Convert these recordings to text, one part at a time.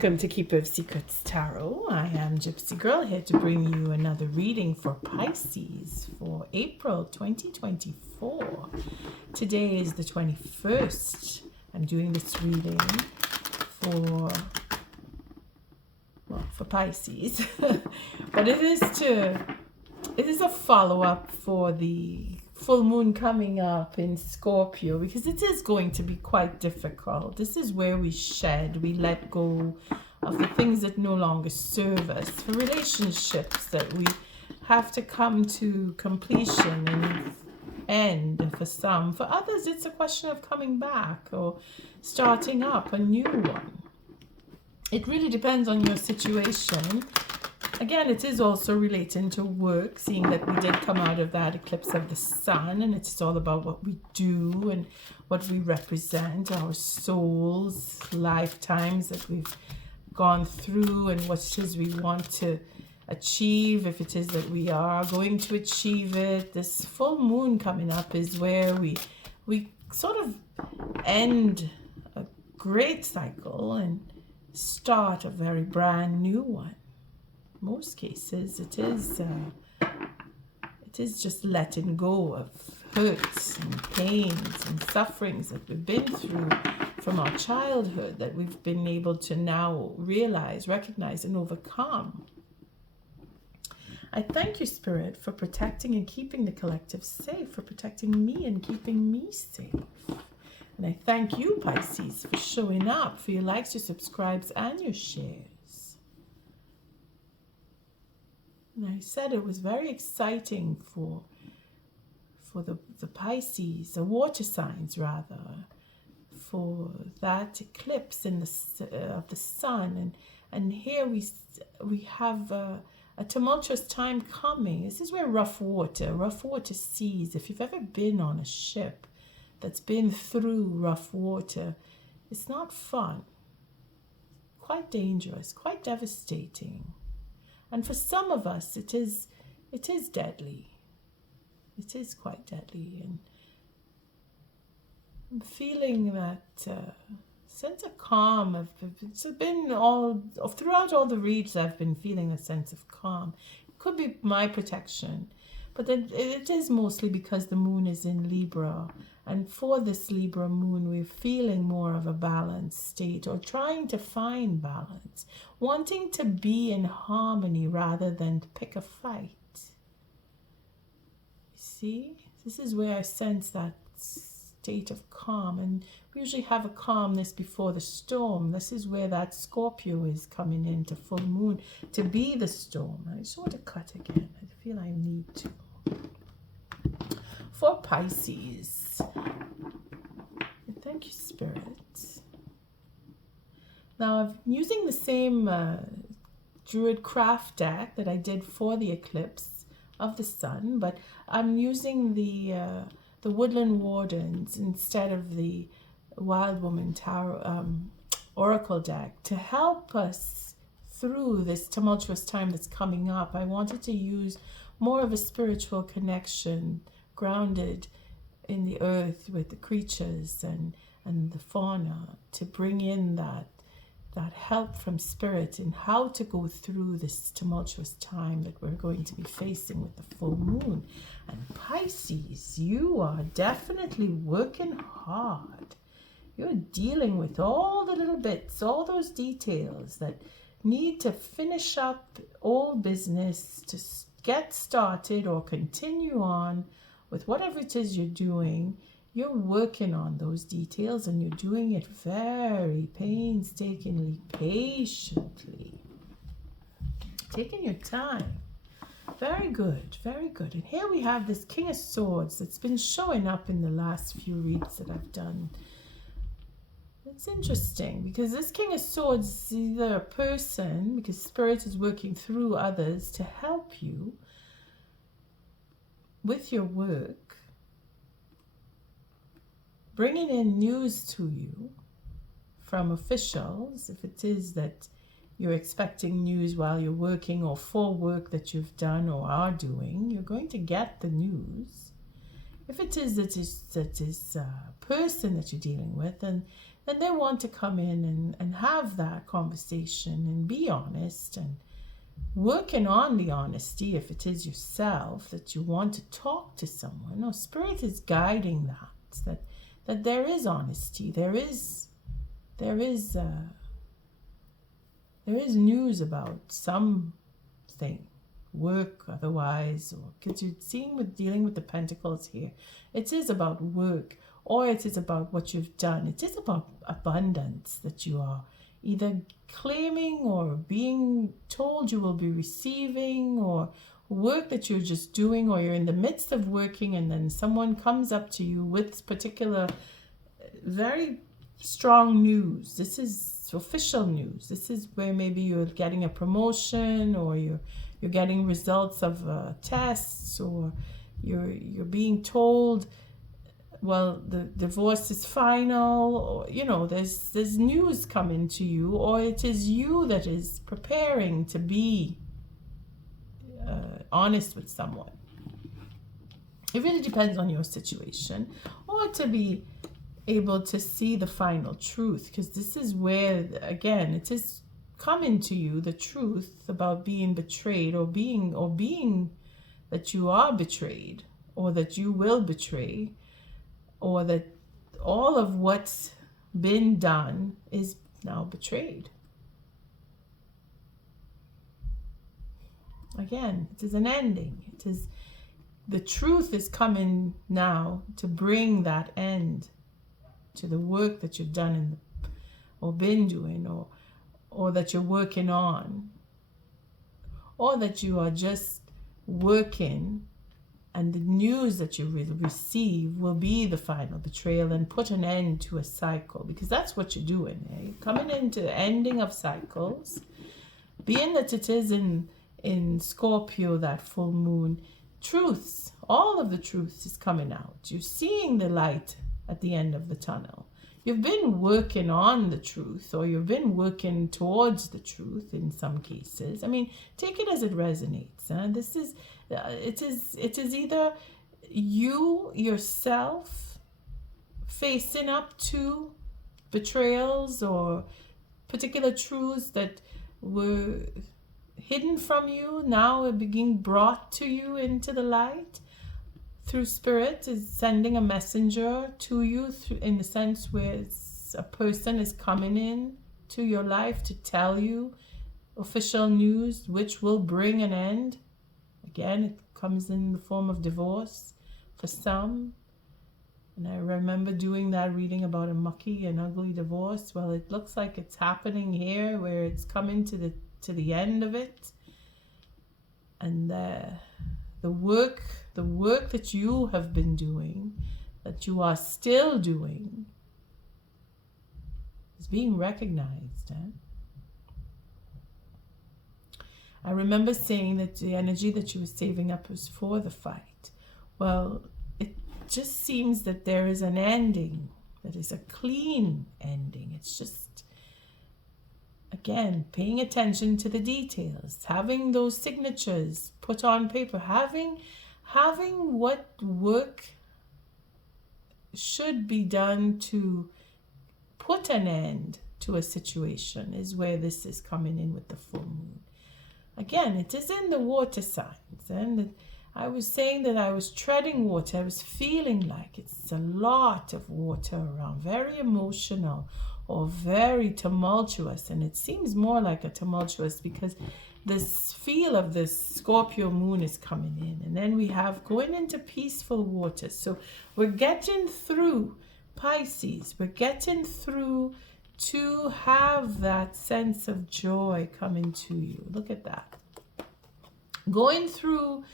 Welcome to Keeper of Secrets Tarot. I am Gypsy Girl here to bring you another reading for Pisces for April 2024. Today is the 21st. I'm doing this reading for Pisces, but it is a follow-up for the full moon coming up in Scorpio, because it is going to be quite difficult. This is where we shed, we let go of the things that no longer serve us, for relationships that we have to come to completion and end for some. For others, it's a question of coming back or starting up a new one. It really depends on your situation. Again, it is also relating to work, seeing that we did come out of that eclipse of the sun, and it's all about what we do and what we represent, our souls, lifetimes that we've gone through, and what it is we want to achieve, if it is that we are going to achieve it. This full moon coming up is where we sort of end a great cycle and start a very brand new one. Most cases it is just letting go of hurts and pains and sufferings that we've been through from our childhood, that we've been able to now realize, recognize, and overcome. I thank you, Spirit, for protecting and keeping the collective safe, for protecting me and keeping me safe. And I thank you, Pisces, for showing up, for your likes, your subscribes, and your shares. And I said it was very exciting for the Pisces, the water signs rather, for that eclipse in of the sun, and here we have a tumultuous time coming. This is where rough water seas. If you've ever been on a ship that's been through rough water, it's not fun. Quite dangerous, quite devastating. And for some of us, it is deadly. It is quite deadly. And I'm feeling that sense of calm. It's been throughout all the reads, I've been feeling a sense of calm. It could be my protection, but then it is mostly because the moon is in Libra. And for this Libra moon, we're feeling more of a balanced state, or trying to find balance, wanting to be in harmony rather than to pick a fight. You see, this is where I sense that state of calm, and we usually have a calmness before the storm. This is where that Scorpio is coming into full moon to be the storm. I just want to cut again. I feel I need to. For Pisces, thank you, Spirit. Now, I'm using the same Druid Craft deck that I did for the eclipse of the sun, but I'm using the Woodland Wardens instead of the Wild Woman Tarot Oracle deck to help us through this tumultuous time that's coming up. I wanted to use more of a spiritual connection, grounded in the earth with the creatures and the fauna, to bring in that help from spirit in how to go through this tumultuous time that we're going to be facing with the full moon. And Pisces, you are definitely working hard. You're dealing with all the little bits, all those details that need to finish up old business, to get started or continue on with whatever it is you're doing. You're working on those details, and you're doing it very painstakingly, patiently, taking your time. Very good, very good. And here we have this King of Swords that's been showing up in the last few reads that I've done. It's interesting because this King of Swords is either a person, because Spirit is working through others to help you with your work, bringing in news to you from officials. If it is that you're expecting news while you're working, or for work that you've done or are doing, you're going to get the news. If it is that is a person that you're dealing with, then then they want to come in and have that conversation and be honest and working on the honesty. If it is yourself that you want to talk to someone, no, Spirit is guiding that there is honesty, there is news about something, work otherwise, or because you're seeing with dealing with the pentacles here, it is about work, or it is about what you've done. It is about abundance that you are either claiming or being told you will be receiving, or work that you're just doing, or you're in the midst of working and then someone comes up to you with particular very strong news. This is official news. This is where maybe you're getting a promotion, or you're getting results of tests, or you're being told, well, the divorce is final, or there's news coming to you, or it is you that is preparing to be honest with someone. It really depends on your situation, or to be able to see the final truth, because this is where, again, it is coming to you, the truth about being betrayed, or being that you are betrayed, or that you will betray, or that all of what's been done is now betrayed. Again, it is an ending. It is the truth is coming now to bring that end to the work that you've done or been doing, or that you're working on, or that you are just working, and the news that you will receive will be the final betrayal and put an end to a cycle, because that's what you're doing. You're coming into the ending of cycles, being that it is in Scorpio, that full moon. Truths, all of the truths is coming out. You're seeing the light at the end of the tunnel. You've been working on the truth, or you've been working towards the truth in some cases. I mean, take it as it resonates. This is, it is either you yourself facing up to betrayals or particular truths that were hidden from you, now are being brought to you into the light through Spirit, is sending a messenger to you in the sense where a person is coming in to your life to tell you official news which will bring an end. Again, it comes in the form of divorce for some. And I remember doing that, reading about a mucky and ugly divorce. Well, it looks like it's happening here, where it's coming to the end of it. And the work that you have been doing, that you are still doing, is being recognized. I remember saying that the energy that you were saving up was for the fight. Well, it just seems that there is an ending that is a clean ending. It's just, again, paying attention to the details, having those signatures put on paper, having what work should be done to put an end to a situation is where this is coming in with the full moon. Again, it is in the water signs, and I was saying that I was treading water. I was feeling like it's a lot of water around, very emotional or very tumultuous, and it seems more like a tumultuous because this feel of this Scorpio moon is coming in, and then we have going into peaceful waters. So we're getting through Pisces, we're getting through to have that sense of joy coming to you. Look at that. Going through,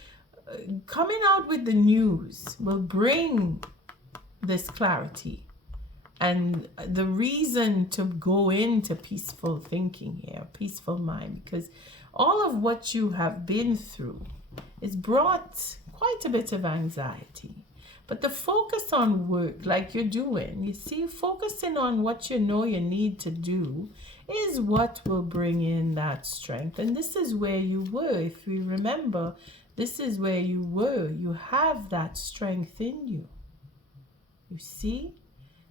coming out with the news will bring this clarity and the reason to go into peaceful thinking here, peaceful mind, because all of what you have been through is brought quite a bit of anxiety. But the focus on work, like you're doing, you see, focusing on what you know you need to do is what will bring in that strength. And this is where you were. If you remember, this is where you were. You have that strength in you. You see?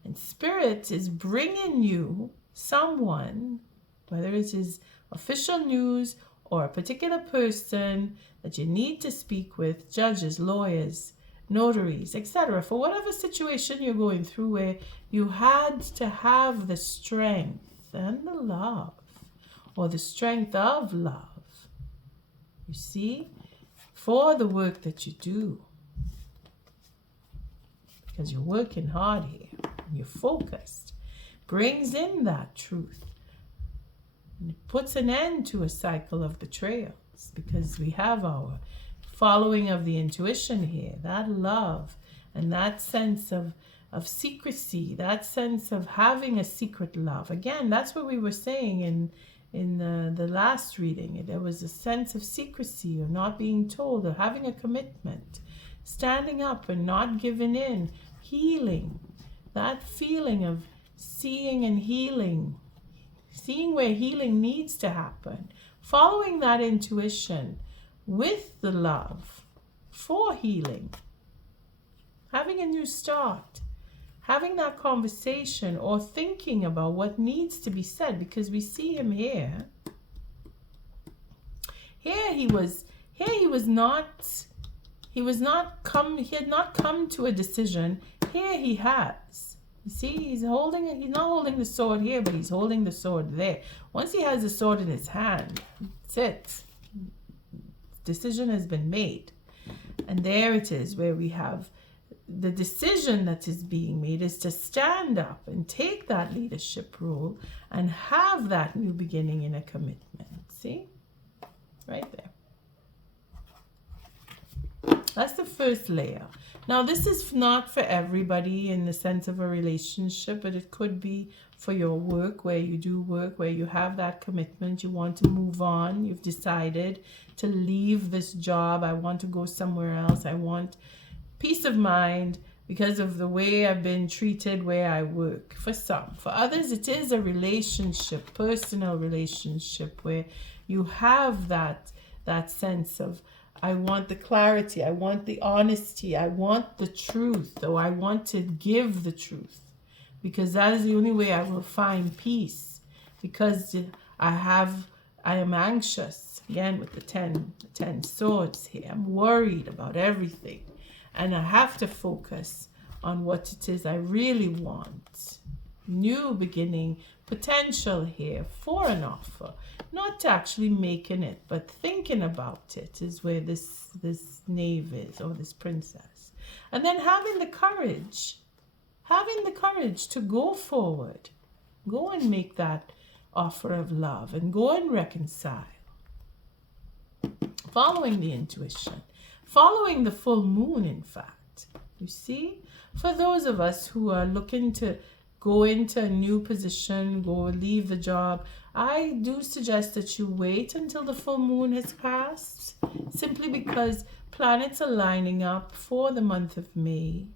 And Spirit is bringing you someone, whether it is official news or a particular person that you need to speak with, judges, lawyers, notaries, etc., for whatever situation you're going through where you had to have the strength and the love, or the strength of love, you see, for the work that you do. Because you're working hard here, and you're focused, brings in that truth. And it puts an end to a cycle of betrayals, because we have our following of the intuition here, that love and that sense of secrecy, that sense of having a secret love. Again, that's what we were saying in the last reading. There was a sense of secrecy, or not being told, or having a commitment, standing up and not giving in, healing, that feeling of seeing and healing, seeing where healing needs to happen, following that intuition with the love for healing, having a new start, having that conversation, or thinking about what needs to be said, because we see him here. He had not come to a decision. Here he has. You see, he's not holding the sword here, but he's holding the sword there. Once he has the sword in his hand, that's it. Decision has been made. And there it is, where we have the decision that is being made is to stand up and take that leadership role and have that new beginning in a commitment. See? Right there. That's the first layer. Now, this is not for everybody in the sense of a relationship, but it could be for your work, where you do work, where you have that commitment, you want to move on, you've decided to leave this job, I want to go somewhere else, I want peace of mind because of the way I've been treated where I work. For some. For others, it is a relationship, personal relationship, where you have that sense of, I want the clarity, I want the honesty, I want the truth, or I want to give the truth, because that is the only way I will find peace, because I am anxious, again with the 10 swords here. I'm worried about everything, and I have to focus on what it is I really want. New beginning, potential here for an offer. Not actually making it, but thinking about it is where this knave is, or this princess. And then having the courage to go forward, go and make that offer of love, and go and reconcile. Following the intuition, following the full moon, in fact. You see, for those of us who are looking to go into a new position, leave the job, I do suggest that you wait until the full moon has passed, simply because planets are lining up for the month of May.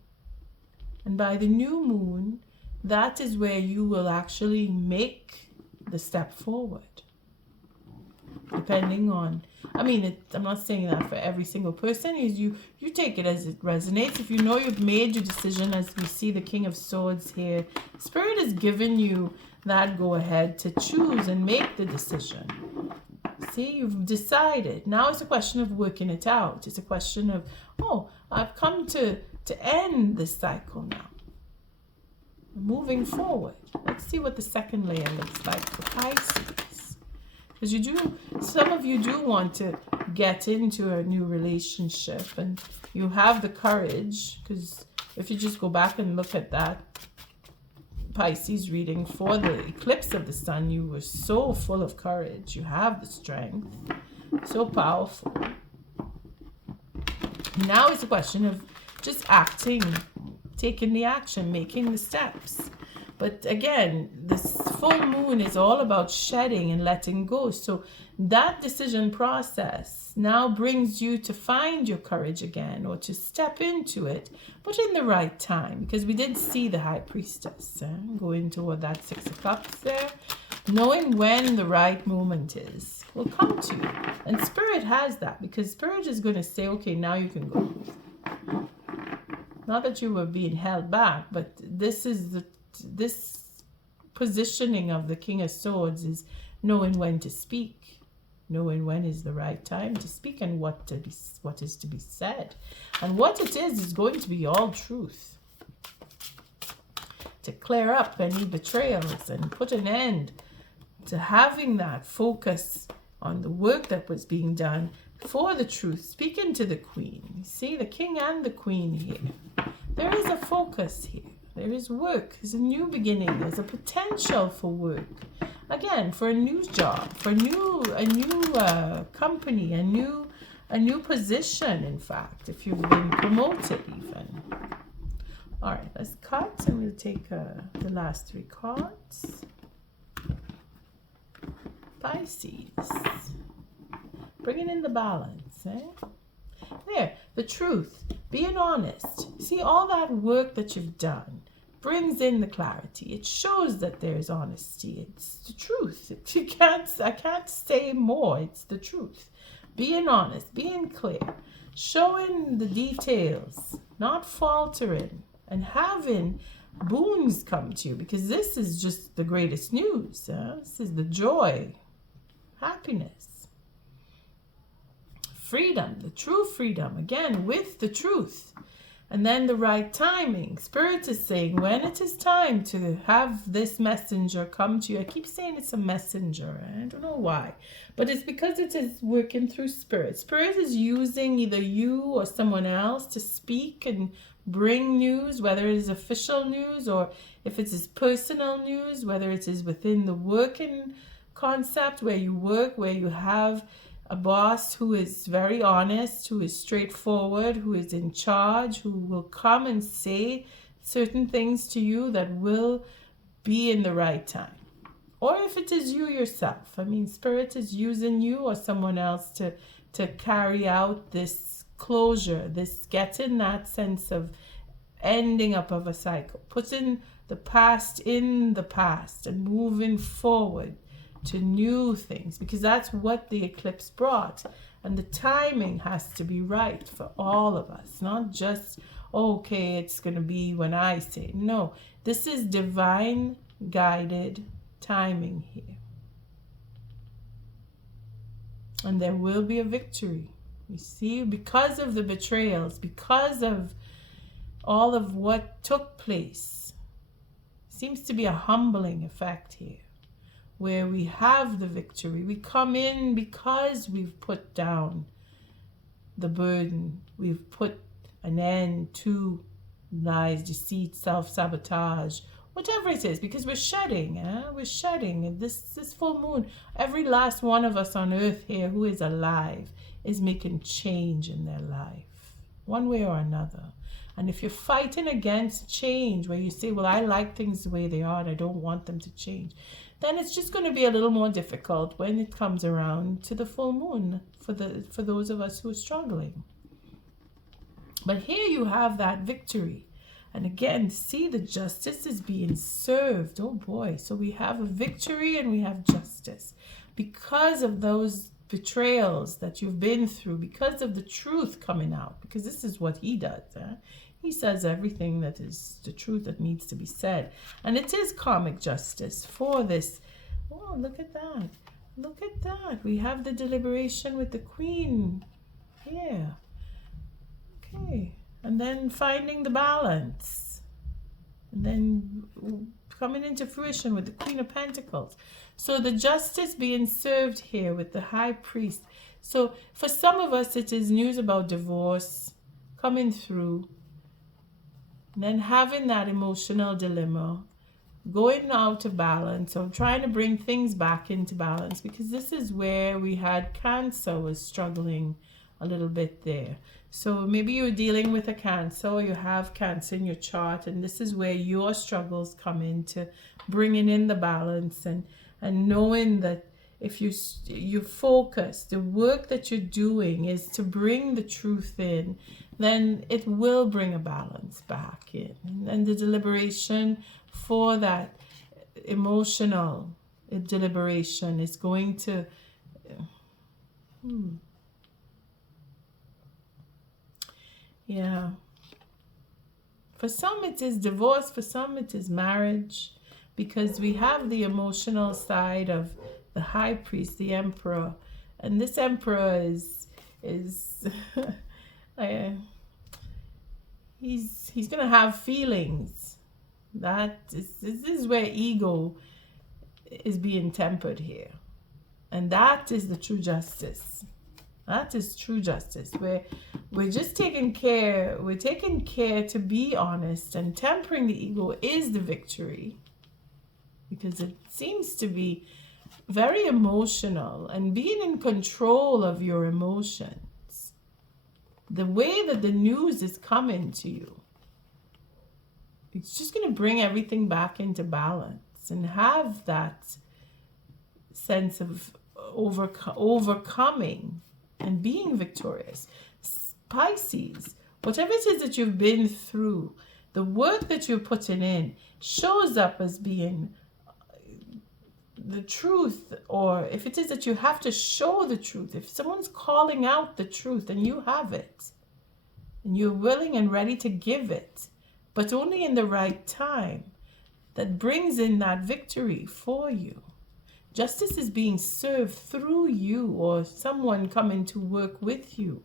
And by the new moon, that is where you will actually make the step forward. Depending on, I'm not saying that for every single person. You take it as it resonates. If you know you've made your decision, as we see the King of Swords here, Spirit has given you that go ahead to choose and make the decision. See, you've decided. Now it's a question of working it out. It's a question of, I've come to end this cycle now. Moving forward. Let's see what the second layer looks like for Pisces. Because some of you do want to get into a new relationship, and you have the courage, because if you just go back and look at that Pisces reading for the eclipse of the sun, you were so full of courage. You have the strength, so powerful. Now it's a question of just acting, taking the action, making the steps. But again, this full moon is all about shedding and letting go. So that decision process now brings you to find your courage again, or to step into it, but in the right time. Because we did see the High Priestess going toward that 6 of Cups there. Knowing when the right moment is will come to you. And Spirit has that, because Spirit is going to say, okay, now you can go. Not that you were being held back, but this is this positioning of the King of Swords is knowing when to speak, knowing when is the right time to speak, and what is to be said. And what it is going to be all truth, to clear up any betrayals and put an end to having that focus on the work that was being done for the truth, speaking to the Queen. You see, the King and the Queen here. There is a focus here. There is work. There's a new beginning. There's a potential for work. Again, for a new job, for a new company, a new position. In fact, if you've been promoted, even. All right, let's cut, and we'll take the last 3 cards. Pisces, bringing in the balance, There, the truth, being honest. See, all that work that you've done brings in the clarity. It shows that there's honesty. It's the truth. I can't say more. It's the truth. Being honest, being clear, showing the details, not faltering, and having boons come to you, because this is just the greatest news. This is the joy, happiness, freedom, the true freedom, again with the truth, and then the right timing. Spirit is saying when it is time to have this messenger come to you. I keep saying it's a messenger. I don't know why, but it's because it is working through Spirit. Spirit is using either you or someone else to speak and bring news, whether it is official news or if it is personal news, whether it is within the working concept where you work, where you have a boss who is very honest, who is straightforward, who is in charge, who will come and say certain things to you that will be in the right time. Or if it is you yourself. I mean, Spirit is using you or someone else to carry out this closure, this getting that sense of ending up of a cycle, putting the past in the past and moving forward to new things, because that's what the eclipse brought. And the timing has to be right for all of us, not just, okay, it's going to be when I say. No, this is divine guided timing here. And there will be a victory. You see, because of the betrayals, because of all of what took place, seems to be a humbling effect here, where we have the victory. We come in because we've put down the burden. We've put an end to lies, deceit, self-sabotage, whatever it is, because we're shedding. We're shedding. And this full moon, every last one of us on earth here who is alive is making change in their life, one way or another. And if you're fighting against change, where you say, well, I like things the way they are and I don't want them to change, then it's just going to be a little more difficult when it comes around to the full moon for those of us who are struggling. But here you have that victory. And again, see, the justice is being served. Oh boy. So we have a victory and we have justice. Because of those betrayals that you've been through, because of the truth coming out, because this is what he does. He says everything that is the truth that needs to be said. And it is karmic justice for this. Oh, look at that. Look at that. We have the deliberation with the Queen here. Okay. And then finding the balance. And then coming into fruition with the Queen of Pentacles. So the justice being served here with the High Priest. So for some of us, it is news about divorce coming through. And then having that emotional dilemma, going out of balance, or trying to bring things back into balance, because this is where we had Cancer was struggling a little bit there. So maybe you're dealing with a Cancer, or you have Cancer in your chart, and this is where your struggles come into bringing in the balance and knowing that if you focus, the work that you're doing is to bring the truth in, then it will bring a balance back in. And the deliberation for that emotional deliberation is going to For some it is divorce, for some it is marriage, because we have the emotional side of the high priest, the emperor, and this emperor is he's gonna have feelings. This is where ego is being tempered here, and that is the true justice. That is true justice. We're just taking care. We're taking care to be honest, and tempering the ego is the victory, because it seems to be very emotional and being in control of your emotions. The way that the news is coming to you, it's just going to bring everything back into balance and have that sense of overcoming and being victorious. Pisces, whatever it is that you've been through, the work that you're putting in shows up as being the truth, or if it is that you have to show the truth, if someone's calling out the truth and you have it, and you're willing and ready to give it, but only in the right time, that brings in that victory for you. Justice is being served through you, or someone coming to work with you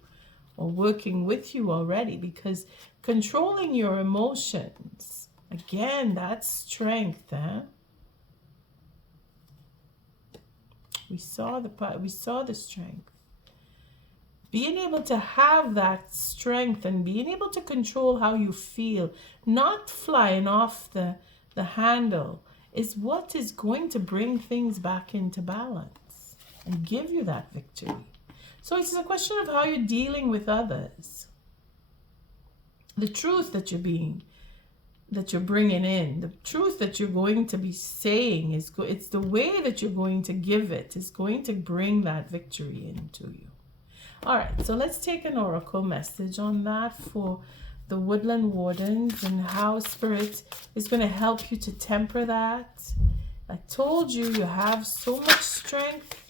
or working with you already, because controlling your emotions, again, that's strength. We saw the strength. Being able to have that strength and being able to control how you feel, not flying off the handle, is what is going to bring things back into balance and give you that victory. So it's a question of how you're dealing with others. The truth that you're bringing in, the truth that you're going to be saying, it's the way that you're going to give it is going to bring that victory into you. All right, so let's take an oracle message on that for the Woodland Wardens, and how Spirit is going to help you to temper that. I told you have so much strength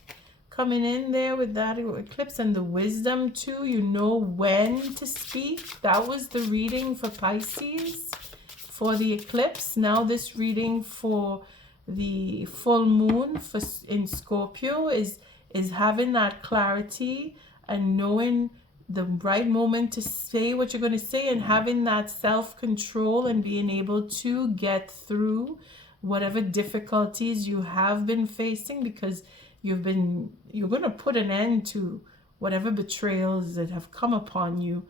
coming in there with that eclipse, and the wisdom too. You know when to speak. That was the reading for Pisces for the eclipse. Now this reading for the full moon in Scorpio is having that clarity and knowing the right moment to say what you're going to say, and having that self-control and being able to get through whatever difficulties you have been facing, because you're going to put an end to whatever betrayals that have come upon you,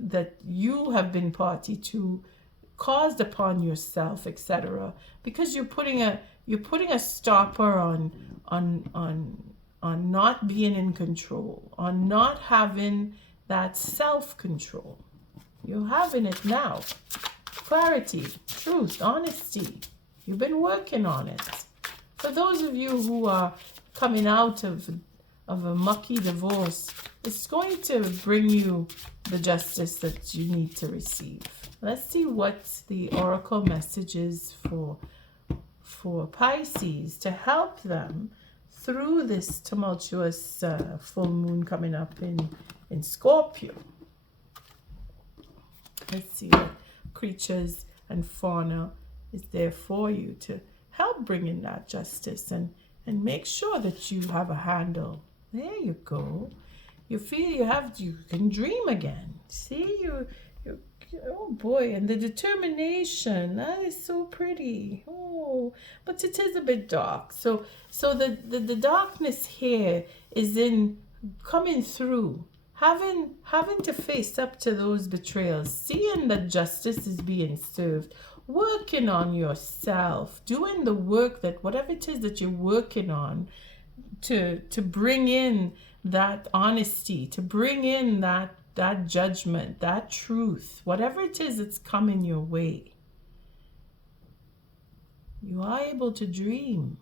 that you have been party to, caused upon yourself, etc. Because you're putting a stopper on not being in control, on not having that self-control. You're having it now. Clarity, truth, honesty. You've been working on it. For those of you who are coming out of a mucky divorce, it's going to bring you the justice that you need to receive. Let's see what the oracle message is for Pisces to help them through this tumultuous full moon coming up in Scorpio. Let's see what creatures and fauna is there for you to help bring in that justice and make sure that you have a handle. There you go. You feel you can dream again. See, oh boy, and the determination, that is so pretty. Oh, but it is a bit dark. So the darkness here is in coming through, having to face up to those betrayals, seeing that justice is being served, working on yourself, doing the work that whatever it is that you're working on to bring in that honesty, to bring in that judgment, that truth, whatever it is that's coming your way. You are able to dream.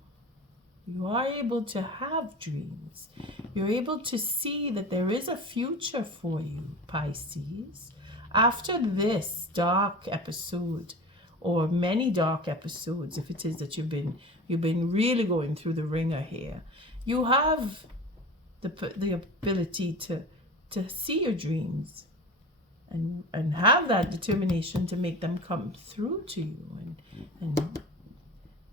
You are able to have dreams. You're able to see that there is a future for you, Pisces. After this dark episode, or many dark episodes, if it is that you've been really going through the ringer here, you have the ability to see your dreams and have that determination to make them come through to you. And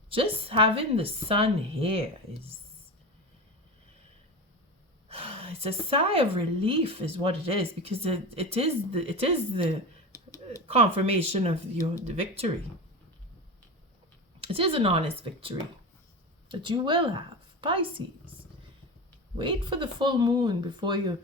just having the sun here is, it's a sigh of relief is what it is, because it is the confirmation of the victory. It is an honest victory that you will have, Pisces. Wait for the full moon before you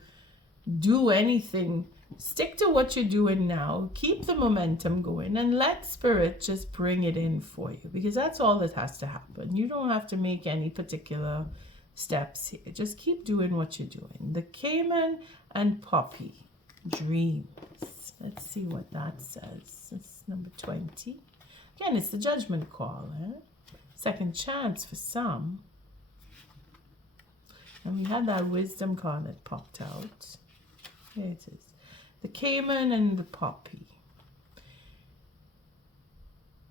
do anything. Stick to what you're doing now. Keep the momentum going and let Spirit just bring it in for you, because that's all that has to happen. You don't have to make any particular steps here. Just keep doing what you're doing. The Cayman and Poppy dreams. Let's see what that says. It's number 20. Again, it's the judgment call. Second chance for some. And we had that wisdom card that popped out. Here it is. The Cayman and the Poppy.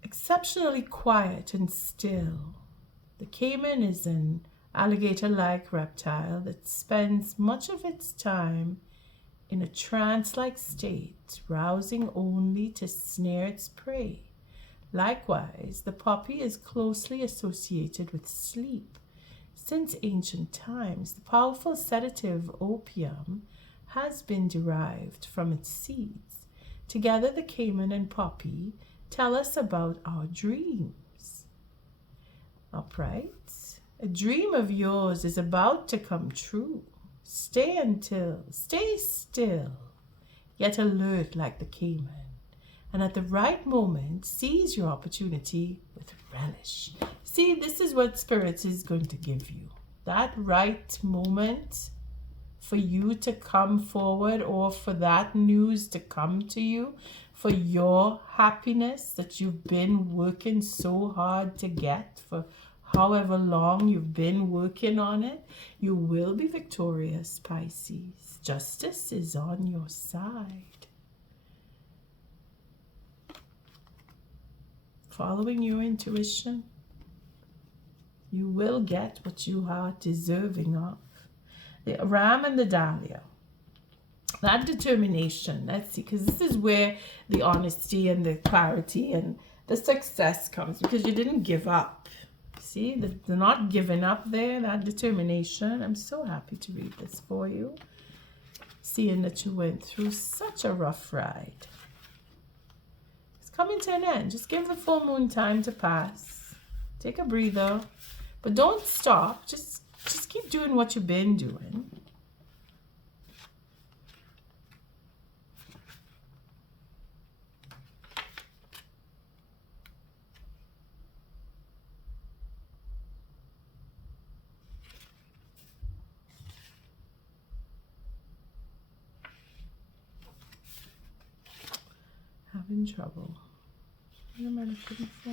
Exceptionally quiet and still. The Cayman is an alligator-like reptile that spends much of its time in a trance-like state, rousing only to snare its prey. Likewise, the poppy is closely associated with sleep. Since ancient times, the powerful sedative opium has been derived from its seeds. Together, the Cayman and Poppy tell us about our dreams. Upright. A dream of yours is about to come true. Stay still, yet alert like the Cayman. And at the right moment, seize your opportunity with relish. See, this is what Spirit is going to give you. That right moment for you to come forward, or for that news to come to you, for your happiness that you've been working so hard to get for however long you've been working on it. You will be victorious, Pisces. Justice is on your side. Following your intuition, you will get what you are deserving of. The Ram and the Dahlia. That determination, let's see, because this is where the honesty and the clarity and the success comes, because you didn't give up. See, they're not giving up there, that determination. I'm so happy to read this for you, seeing that you went through such a rough ride. It's coming to an end. Just give the full moon time to pass. Take a breather, but don't stop. Just keep doing what you've been doing. Having trouble. What am I looking for?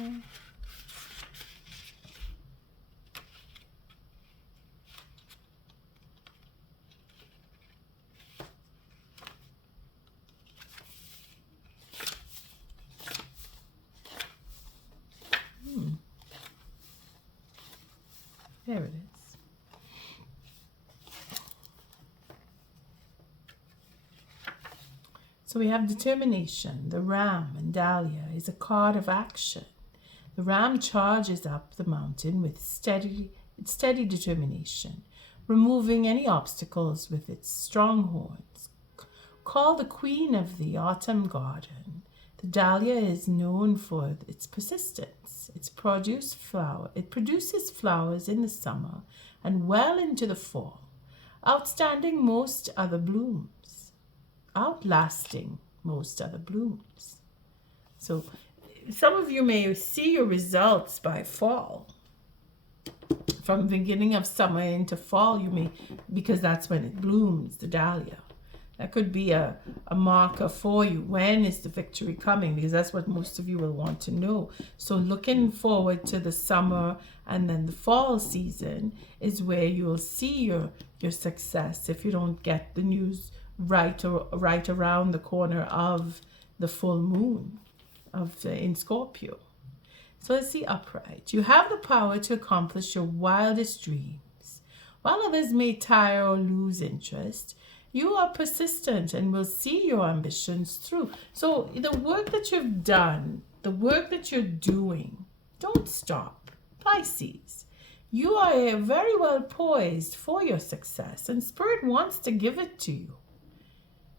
There it is. So we have determination. The Ram and Dahlia is a card of action. The Ram charges up the mountain with steady determination, removing any obstacles with its strong horns. Called the Queen of the Autumn Garden, the Dahlia is known for its persistence. It produces flowers in the summer and well into the fall, outstanding most other blooms, outlasting most other blooms. So some of you may see your results by fall. From beginning of summer into fall, you may, because that's when it blooms, the dahlia. That could be a marker for you. When is the victory coming? Because that's what most of you will want to know. So looking forward to the summer and then the fall season is where you will see your success if you don't get the news right around the corner of the full moon in Scorpio. So let's see upright. You have the power to accomplish your wildest dreams. While others may tire or lose interest, You are persistent and will see your ambitions through. So the work that you've done, the work that you're doing, don't stop. Pisces, you are very well poised for your success, and Spirit wants to give it to you.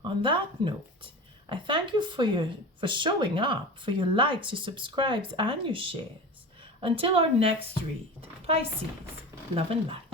On that note, I thank you for showing up, for your likes, your subscribes, and your shares. Until our next read, Pisces, love and light.